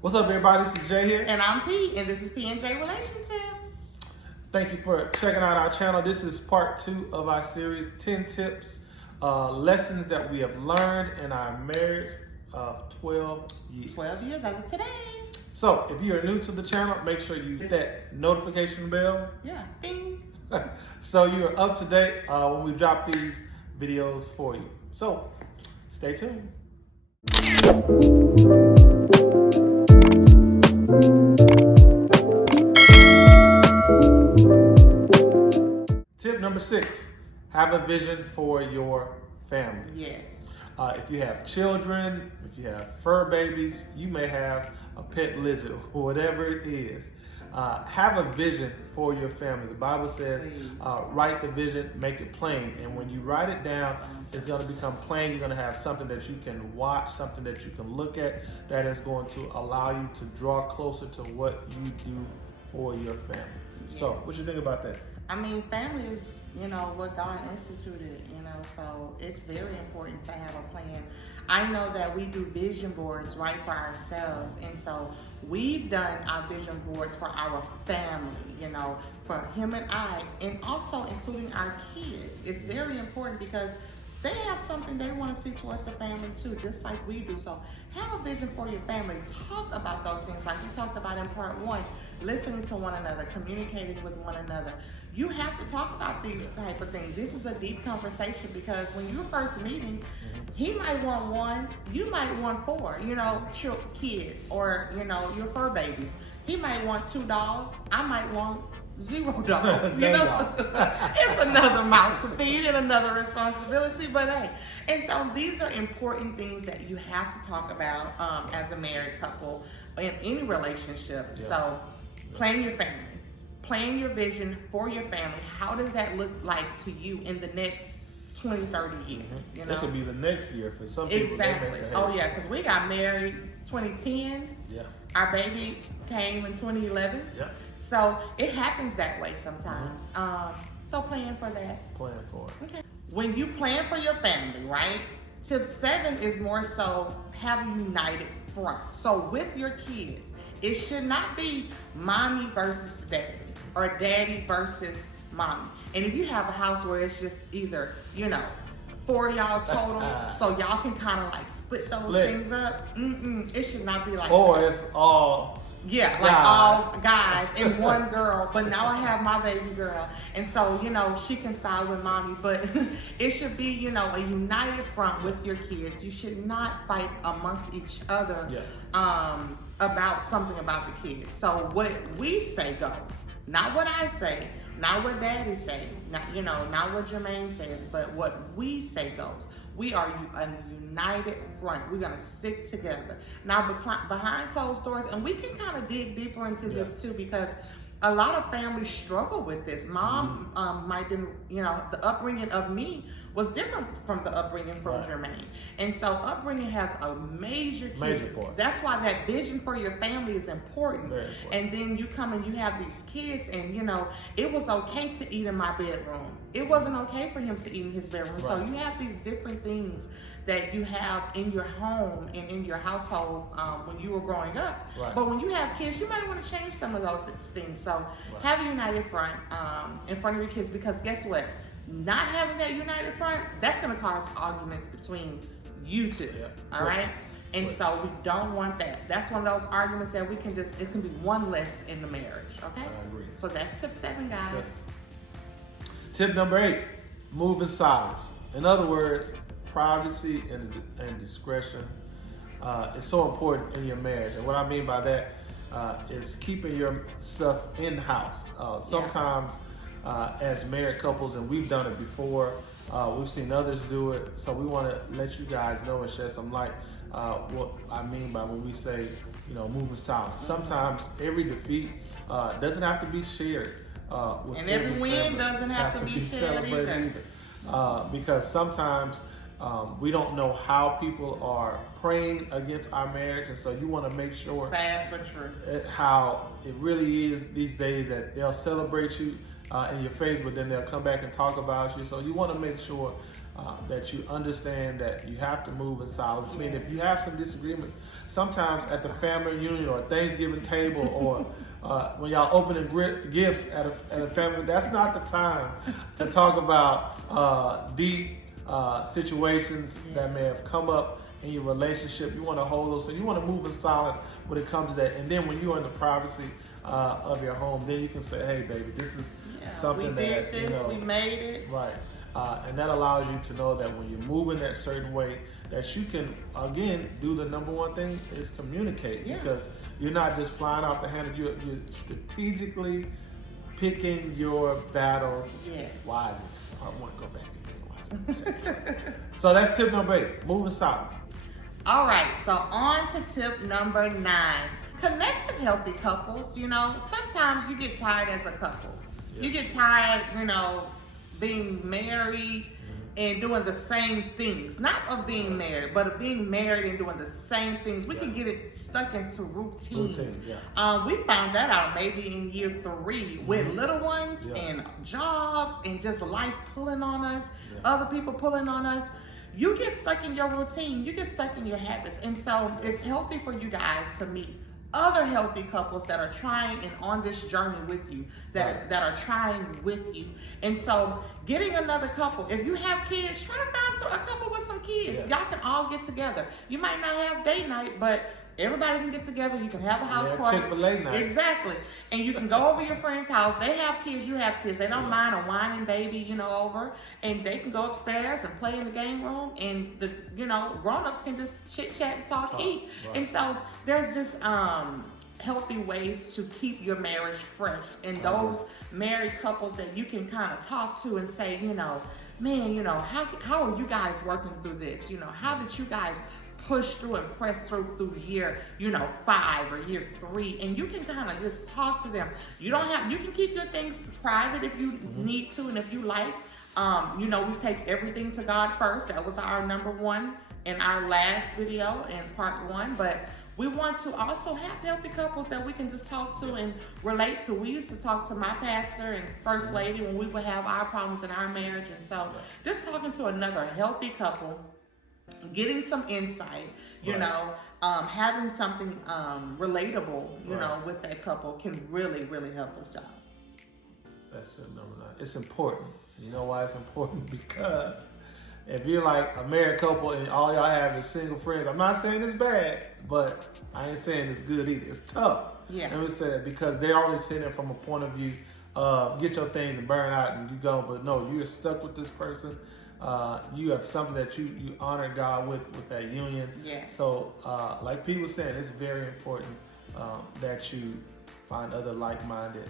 What's up, everybody? This is Jay here. And I'm P, and this is P&J Relationships. Thank you for checking out our channel. This is part 2 of our series, 10 tips, lessons that we have learned in our marriage of 12 years. 12 years as of today. So, if you are new to the channel, make sure you hit that notification bell. Yeah, bing. So you are up to date when we drop these videos for you. So, stay tuned. Tip number 6, have a vision for your family. Yes. If you have children, if you have fur babies, you may have a pet lizard, or whatever it is. Have a vision for your family. The Bible says, write the vision, make it plain. And when you write it down, it's going to become plain. You're going to have something that you can watch, something that you can look at, that is going to allow you to draw closer to what you do for your family. Yes. So, what do you think about that? I mean, family is, what God instituted, so it's very important to have a plan. I know that we do vision boards, right, for ourselves, and so we've done our vision boards for our family, for him and I, and also including our kids. It's very important because they have something they want to see towards the family too, just like we do. So have a vision for your family. Talk about those things like you talked about in part 1, listening to one another, communicating with one another. You have to talk about these type of things. This is a deep conversation because when you're first meeting, he might want 1, you might want 4, kids, or, your fur babies. He might want 2 dogs, I might want 0 dogs, It's another mouth to feed and another responsibility, but hey. And so these are important things that you have to talk about as a married couple in any relationship. Yeah. So plan your family, plan your vision for your family. How does that look like to you in the next 20, 30 years? It could be the next year for some people. Exactly. Oh yeah, because we got married 2010. Yeah. Our baby came in 2011. Yeah. So it happens that way sometimes. So plan for that. Plan for it. Okay. When you plan for your family, right? Tip 7 is more so have a united front. So with your kids, it should not be mommy versus daddy or daddy versus mommy. And if you have a house where it's just either, 4 y'all total, so y'all can kind of like split those things up. It should not be like or that. It's all all guys and 1 girl. But now I have my baby girl, and so she can side with mommy. But it should be a united front with your kids. You should not fight amongst each other about something about the kids. So what we say goes, not what I say. Not what Daddy say, not what Jermaine says, but what we say goes. We are a united front. We're gonna stick together. Now behind closed doors, and we can kind of dig deeper into this too, because a lot of families struggle with this. Mom might been, the upbringing of me was different from the upbringing from Jermaine. And so upbringing has a major part. That's why that vision for your family is important. Very important. And then you come and you have these kids, and it was okay to eat in my bedroom. It wasn't okay for him to eat in his bedroom. So you have these different things that you have in your home and in your household when you were growing up. But when you have kids, you might want to change some of those things. So have a united front in front of your kids, because guess what? Not having that united front, that's going to cause arguments between you two. All right? And so we don't want that. That's one of those arguments that it can be one less in the marriage. Okay? I agree. So that's tip 7, guys. Yes. Tip number 8, move in silence. In other words, privacy and discretion is so important in your marriage. And what I mean by that is keeping your stuff in-house. Sometimes as married couples, and we've done it before, we've seen others do it, so we want to let you guys know and shed some light what I mean by when we say, move in silence. Sometimes every defeat doesn't have to be shared. And every win doesn't have to be shared either. Because sometimes we don't know how people are praying against our marriage, and so you want to make sure, sad but true, how it really is these days, that they'll celebrate you in your face, but then they'll come back and talk about you. So you want to make sure that you understand that you have to move in silence. I mean, if you have some disagreements, sometimes at the family reunion or Thanksgiving table or when y'all opening gifts at a family, that's not the time to talk about deep situations that may have come up in your relationship. You want to hold those, so you want to move in silence when it comes to that. And then when you're in the privacy of your home, then you can say, "Hey, baby, this is something we that did this, we made it." Right. And that allows you to know that when you're moving that certain way, that you can, again, do the number one thing is communicate. Because you're not just flying off the handle, you're strategically picking your battles wisely. So I want to go back and watch it. So that's tip number 8, move in silence. All right, so on to tip number 9. Connect with healthy couples. You know, sometimes you get tired as a couple. You get tired, you know, being married and doing the same things. Not of being married, but of being married and doing the same things. We can get it stuck into routines. We found that out maybe in year 3 with little ones and jobs and just life pulling on us, other people pulling on us. You get stuck in your routine. You get stuck in your habits. And so it's healthy for you guys to meet other healthy couples that are trying and on this journey with you, that are trying with you. And so getting another couple, if you have kids, try to find a couple with some kids. Y'all can all get together. You might not have date night, but everybody can get together. You can have a house party. Chick-fil-A night. Exactly. And you can go over your friend's house. They have kids, you have kids. They don't mind a whining baby, you know, over. And they can go upstairs and play in the game room. And, the grown-ups can just chit-chat and talk, eat. And so there's just healthy ways to keep your marriage fresh. And those married couples that you can kind of talk to and say, man, how are you guys working through this? How did you guys push through and press through year, 5 or year 3, and you can kind of just talk to them. You can keep your things private if you need to, and if you like. We take everything to God first. That was our number 1 in our last video in part 1, but we want to also have healthy couples that we can just talk to and relate to. We used to talk to my pastor and first lady when we would have our problems in our marriage, and so just talking to another healthy couple, getting some insight, having something relatable, with that couple can really, really help us out. That's tip number 9. It's important. You know why it's important? Because if you're like a married couple and all y'all have is single friends, I'm not saying it's bad, but I ain't saying it's good either. It's tough. Let me say that, because they're only seeing it from a point of view of get your things and burn out and you go, but no, you're stuck with this person. You have something that you honor God with that union. So, like Pete was saying, it's very important that you find other like-minded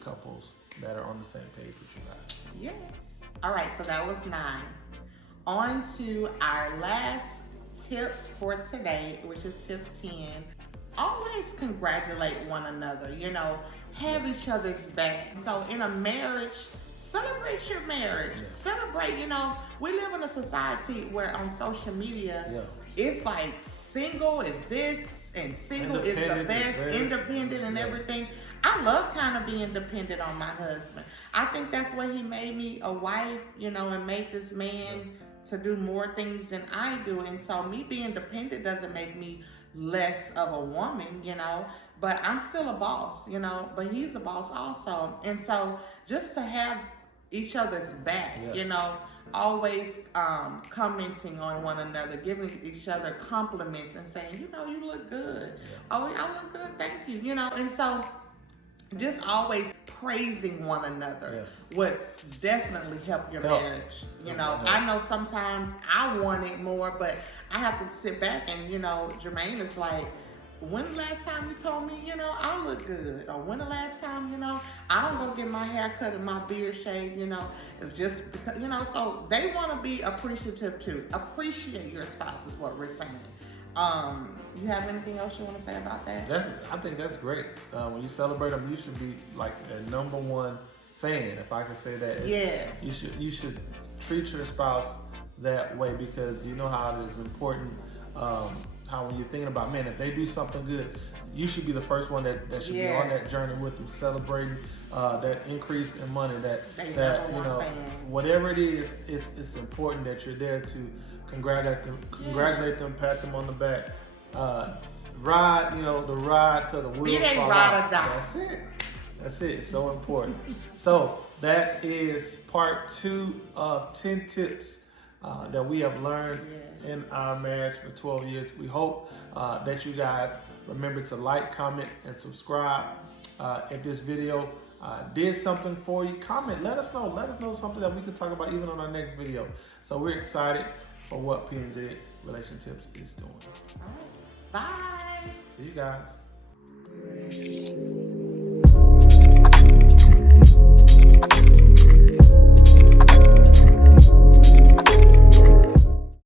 couples that are on the same page with you guys. Yes. All right, so that was 9. On to our last tip for today, which is tip 10. Always congratulate one another. Have each other's back. So in a marriage, celebrate your marriage. Celebrate, we live in a society where on social media, it's like single is this and single is the best, independent and everything. I love kind of being dependent on my husband. I think that's why he made me a wife, and made this man to do more things than I do. And so me being dependent doesn't make me less of a woman, but I'm still a boss, but he's a boss also. And so just to have each other's back, always commenting on one another, giving each other compliments and saying, you look good. Oh, I look good, thank you, and so just always praising one another would definitely help your marriage. I know sometimes I want it more, but I have to sit back and, Jermaine is like, when the last time you told me, I look good? Or when the last time, I don't go get my hair cut and my beard shaved, it's just because, so they want to be appreciative too. Appreciate your spouse is what we're saying. You have anything else you want to say about that? I think that's great. When you celebrate them, you should be like their number 1 fan, if I can say that. You should treat your spouse that way, because you know how it is important how when you're thinking about, man, if they do something good, you should be the first one that should be on that journey with them, celebrating that increase in money. That you know, whatever it is, it's important that you're there to congratulate them, pat them on the back, ride, you know, the ride to the wheels fall off. That's it. That's it. It's so important. So that is part 2 of 10 tips that we have learned in our marriage for 12 years. We hope that you guys remember to like, comment, and subscribe. If this video did something for you, comment. Let us know. Let us know something that we can talk about even on our next video. So we're excited for what P&J Relationships is doing. All right. Bye. See you guys.